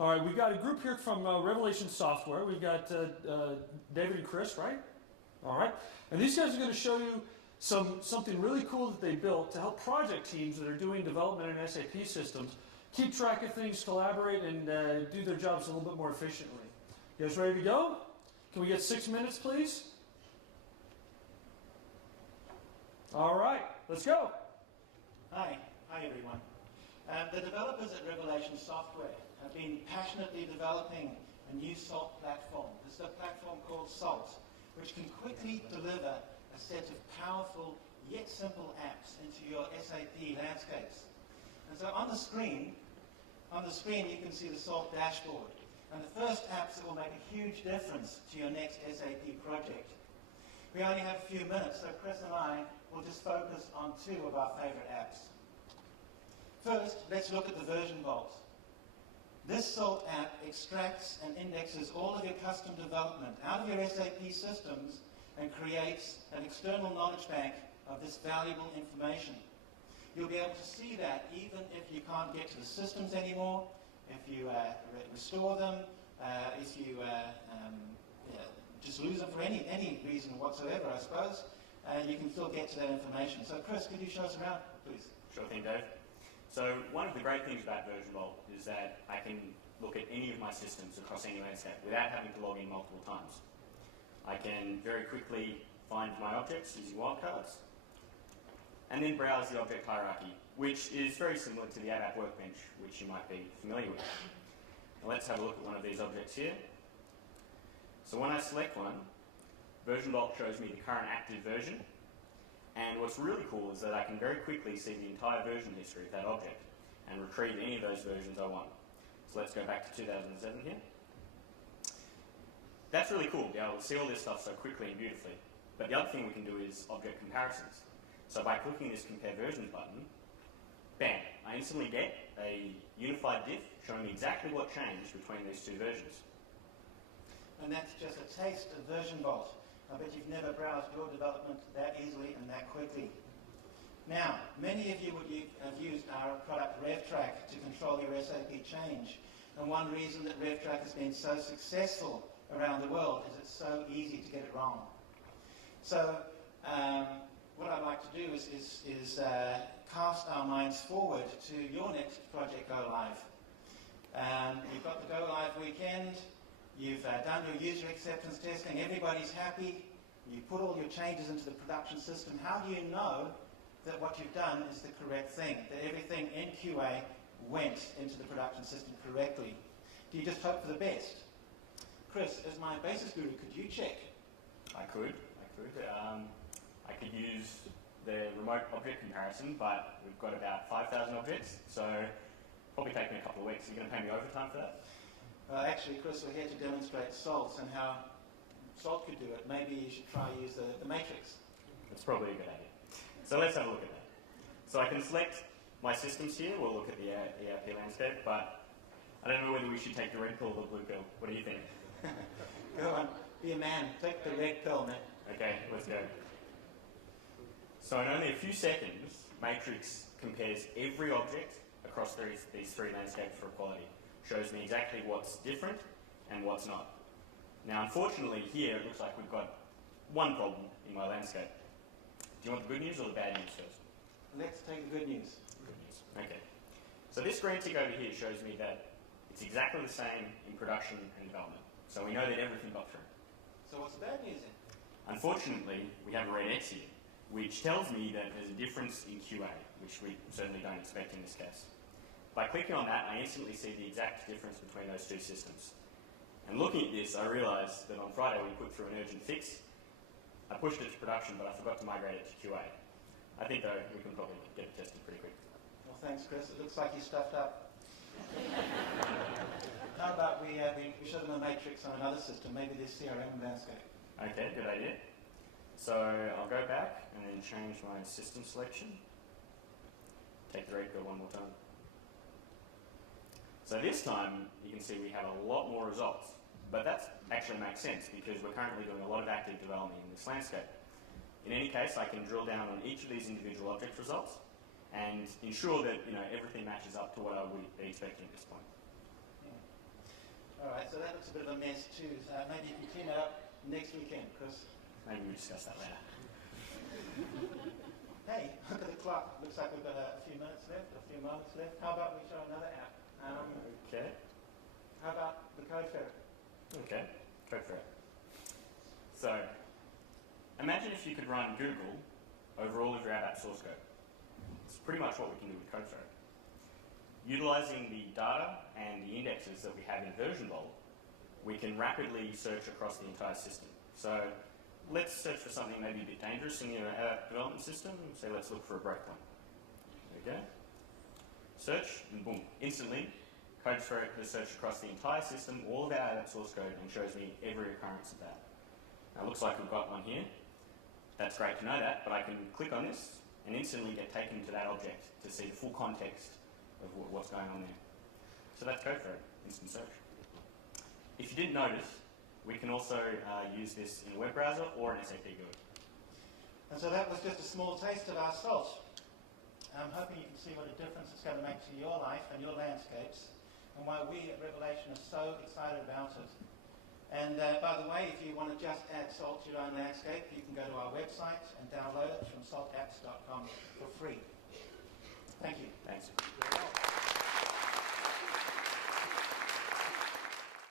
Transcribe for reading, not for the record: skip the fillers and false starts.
All right, we've got a group here from Revelation Software. We've got David and Chris, right? All right. And these guys are going to show you something really cool that they built to help project teams that are doing development in SAP systems keep track of things, collaborate, and do their jobs a little bit more efficiently. You guys ready to go? Can we get 6 minutes, please? All right, let's go. Hi everyone. The developers at Revelation Software have been passionately developing a new SAP platform. This is a platform called SAUG, which can quickly deliver a set of powerful yet simple apps into your SAP landscapes. And so on the screen you can see the SAP dashboard. And the first apps that will make a huge difference to your next SAP project. We only have a few minutes, so Chris and I will just focus on two of our favorite apps. First, let's look at the version vault. This SAP app extracts and indexes all of your custom development out of your SAP systems and creates an external knowledge bank of this valuable information. You'll be able to see that even if you can't get to the systems anymore, if you restore them, if you just lose them for any reason whatsoever, I suppose, you can still get to that information. So Chris, could you show us around, please? Sure thing, Dave. So one of the great things about Version Vault is that I can look at any of my systems across any landscape without having to log in multiple times. I can very quickly find my objects using wildcards, and then browse the object hierarchy, which is very similar to the ABAP Workbench, which you might be familiar with. Now let's have a look at one of these objects here. So when I select one, Version Vault shows me the current active version, and what's really cool is that I can very quickly see the entire version history of that object and retrieve any of those versions I want. So let's go back to 2007 here. That's really cool, to be able to see all this stuff so quickly and beautifully. But the other thing we can do is object comparisons. So by clicking this Compare Versions button, bam, I instantly get a unified diff showing me exactly what changed between these two versions. And that's just a taste of Version Vault. I bet you've never browsed your development that easily and that quickly. Now, many of you have used our product RevTrack to control your SAP change. And one reason that RevTrack has been so successful around the world is it's so easy to get it wrong. So what I'd like to do is cast our minds forward to your next project go live. You've got the go live weekend. You've done your user acceptance testing, everybody's happy, you put all your changes into the production system. How do you know that what you've done is the correct thing, that everything in QA went into the production system correctly? Do you just hope for the best? Chris, as my basis guru, could you check? I could. I could use the remote object comparison, but we've got about 5,000 objects, so probably take me a couple of weeks. Are you going to pay me overtime for that? Actually, Chris, we're here to demonstrate SALT and how SALT could do it. Maybe you should try use the matrix. That's probably a good idea. So let's have a look at that. So I can select my systems here. We'll look at the ERP landscape, but I don't know whether we should take the red pill or the blue pill. What do you think? Go on, be a man. Take the red pill, man. Okay, let's go. So in only a few seconds, Matrix compares every object across these three landscapes for equality. Shows me exactly what's different and what's not. Now, unfortunately, here it looks like we've got one problem in my landscape. Do you want the good news or the bad news first? Let's take the good news. Good news. Okay. So this green tick over here shows me that it's exactly the same in production and development. So we know that everything got through. So what's the bad news then? Unfortunately, we have a red X here, which tells me that there's a difference in QA, which we certainly don't expect in this case. By clicking on that, I instantly see the exact difference between those two systems. And looking at this, I realised that on Friday we put through an urgent fix. I pushed it to production, but I forgot to migrate it to QA. I think, though, we can probably get it tested pretty quick. Well, thanks, Chris. It looks like you stuffed up. How about we show them a matrix on another system, maybe this CRM landscape? Okay, good idea. So I'll go back and then change my system selection. Take the red pill one more time. So this time, you can see we have a lot more results. But that actually makes sense because we're currently doing a lot of active development in this landscape. In any case, I can drill down on each of these individual object results and ensure that everything matches up to what I would be expecting at this point. Yeah. All right, so that looks a bit of a mess too. So maybe you can clean it up next weekend, Chris. Maybe we'll discuss that later. Hey, look at the clock. Looks like we've got a few minutes left, a few moments left. How about we show another app? Okay. How about the Code Ferret? Okay, go for it. So, imagine if you could run Google over all of your app source code. It's pretty much what we can do with Code Ferret. Utilizing the data and the indexes that we have in Version Vault, we can rapidly search across the entire system. So, let's search for something maybe a bit dangerous in your app development system. Say let's look for a breakpoint. Okay. Search, and boom, instantly, Code Ferret has searched across the entire system, all of our app source code, and shows me every occurrence of that. Now, it looks like we've got one here. That's great to know that, but I can click on this and instantly get taken to that object to see the full context of what's going on there. So that's Code Ferret, instant search. If you didn't notice, we can also use this in a web browser or an SAP GUI. And so that was just a small taste of our salt. I'm hoping you can see what a difference it's going to make to your life and your landscapes, and why we at Revelation are so excited about it. And by the way, if you want to just add salt to your own landscape, you can go to our website and download it from saltapps.com for free. Thank you. Thanks. You're welcome.